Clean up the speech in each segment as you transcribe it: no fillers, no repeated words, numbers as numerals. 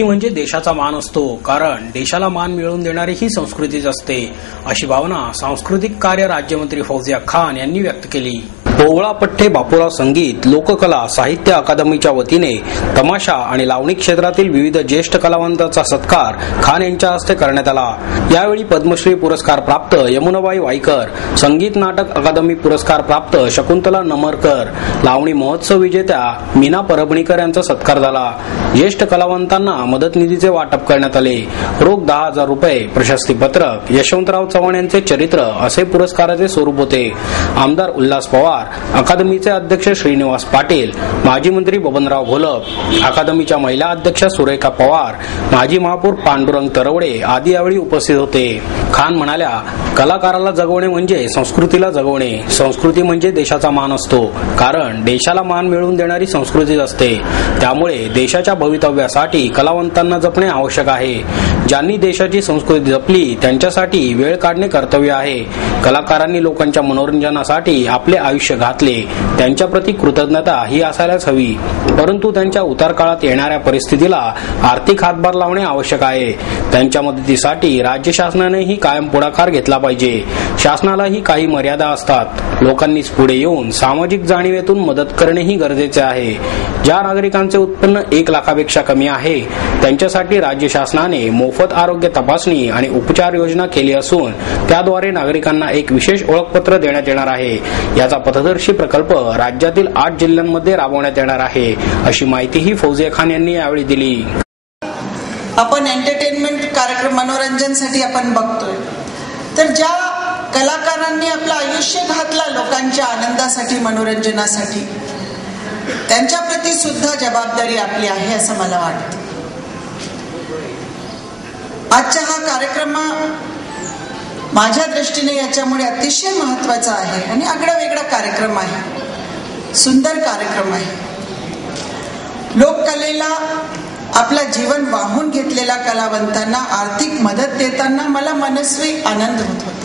संस्कृती म्हणजे देशाचा मान असतो, कारण देशाला मान मिळवून देणारी ही संस्कृतीच असते, अशी भावना सांस्कृतिक कार्य राज्यमंत्री फौजिया खान यांनी व्यक्त केली। पोवळा पठ्ठे बापूराव संगीत लोककला साहित्य अकादमीच्या वतीने तमाशा आणि लावणी क्षेत्रातील विविध ज्येष्ठ कलावंतांचा सत्कार खान यांच्या हस्ते करण्यात आला। यावेळी पद्मश्री पुरस्कार प्राप्त यमुनाबाई वाईकर, संगीत नाटक अकादमी पुरस्कार प्राप्त शकुंतला नमरकर, लावणी महोत्सव विजेत्या मीना परभणीकर यांचा सत्कार झाला। ज्येष्ठ कलावंतांना मदत निधीचे वाटप करण्यात आले। रोख 10,000 रुपये, प्रशस्ती पत्रक, यशवंतराव चव्हाण यांचे चरित्र असे पुरस्काराचे स्वरूप होते। आमदार उल्हास पवार, अकादमीचे अध्यक्ष श्रीनिवास पाटील, माजी मंत्री बबनराव घोलप, अकादमीच्या महिला अध्यक्षा सुरेखा पवार, माजी महापौर पांडुरंग तरवडे आदी यावेळी उपस्थित होते। खान म्हणाल्या, कलाकाराला जगवणे म्हणजे संस्कृतीला जगवणे, संस्कृती म्हणजे देशाचा मान असतो, कारण देशाला मान मिळवून देणारी संस्कृतीच असते। त्यामुळे देशाच्या भवितव्यासाठी कलावंतांना जपणे आवश्यक आहे। ज्यांनी देशाची संस्कृती जपली त्यांच्यासाठी वेळ काढणे कर्तव्य आहे। कलाकारांनी लोकांच्या मनोरंजनासाठी आपले आयुष्य घातले, त्यांच्या प्रति कृतज्ञता ही असायलाच हवी, परंतु त्यांच्या उतार काळात येणाऱ्या परिस्थितीला आर्थिक हातभार लावणे आवश्यक आहे। त्यांच्या मदतीसाठी राज्य शासनानेही कायम पुढाकार घेतला पाहिजे। शासनालाही काही मर्यादा असतात। लोकांनीच पुढे येऊन सामाजिक जाणीवेतून मदत करणेही गरजेचे आहे। ज्या नागरिकांचे उत्पन्न 1 लाखापेक्षा कमी आहे त्यांच्यासाठी राज्य शासनाने मोफत आरोग्य तपासणी आणि उपचार योजना केली असून त्याद्वारे नागरिकांना एक विशेष ओळखपत्र देण्यात येणार आहे। याचा पथदर्शी प्रकल्प राज्यातील 8 जिल्ह्यांमध्ये राबवण्यात येणार आहे, अशी माहितीही फौजिया खान यांनी यावेळी दिली। आपण एंटरटेनमेंट कार्यक्रम मनोरंजनसाठी आपण बघतोय, तर ज्या कलाकारांनी आपलं आयुष्य घातला लोकांच्या आनंदासाठी मनोरंजनासाठी, त्यांच्याप्रती सुद्धा जबाबदारी आपली आहे असं मला वाटतं। आजचा हा कार्यक्रम माझ्या दृष्टीने याच्यामुळे अतिशय महत्वाचा आहे आणि आगळा वेगळा कार्यक्रम आहे, सुंदर कार्यक्रम आहे। लोककलेला आपला जीवन वाहून घेतलेल्या कलावंतांना आर्थिक मदत देताना मला मनस्वी आनंद होत होता।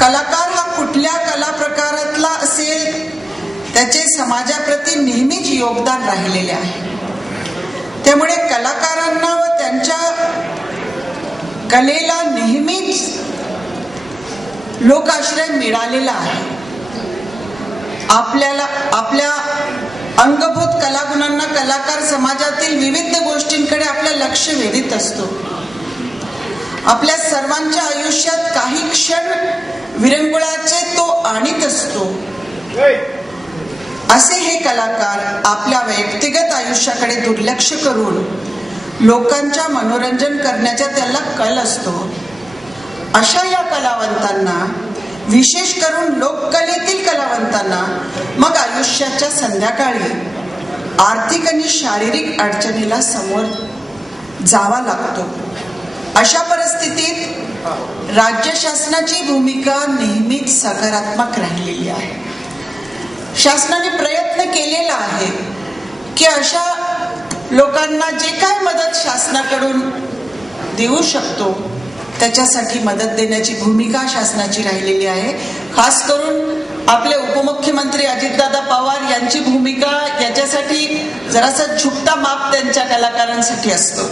कलाकार हा कुठल्या कला प्रकारातला असेल त्याचे समाजाप्रती नेहमीच योगदान राहिलेले आहे। त्यामुळे कलाकारांना व त्यांच्या कलेला नेहमीच लोकाश्रय मिळालेला आहे। आपल्या अंगभूत कलागुणांना कलाकार समाजातील विविध गोष्टींकडे आपलं लक्ष वेधीत असतो। आपल्या सर्वांच्या आयुष्यात काही क्षण विरंगुळाचे तो आणीत असतो। असे हे कलाकार आपल्या व्यक्तिगत आयुष्याकडे दुर्लक्ष करून लोकांच्या मनोरंजन करण्याचा त्याला कल असतो। अशा या कलावंतांना, विशेष करून लोककलेतील कलावंतांना मग आयुष्याच्या संध्याकाळी आर्थिक आणि शारीरिक अडचणीला समोर जावा लागतो। अशा परिस्थितीत राज्य शासनाची भूमिका नेहमीच सकारात्मक राहिलेली आहे। शासनाने प्रयत्न केलेला आहे की अशा लोकांना जे काय मदत शासनाकडून देऊ शकतो त्याच्यासाठी मदत देण्याची भूमिका शासनाची राहिलेली आहे। खास करून आपले उपमुख्यमंत्री अजितदादा पवार यांची भूमिका याच्यासाठी जरासा झुकता माप त्यांच्या कलाकारांसाठी असतो।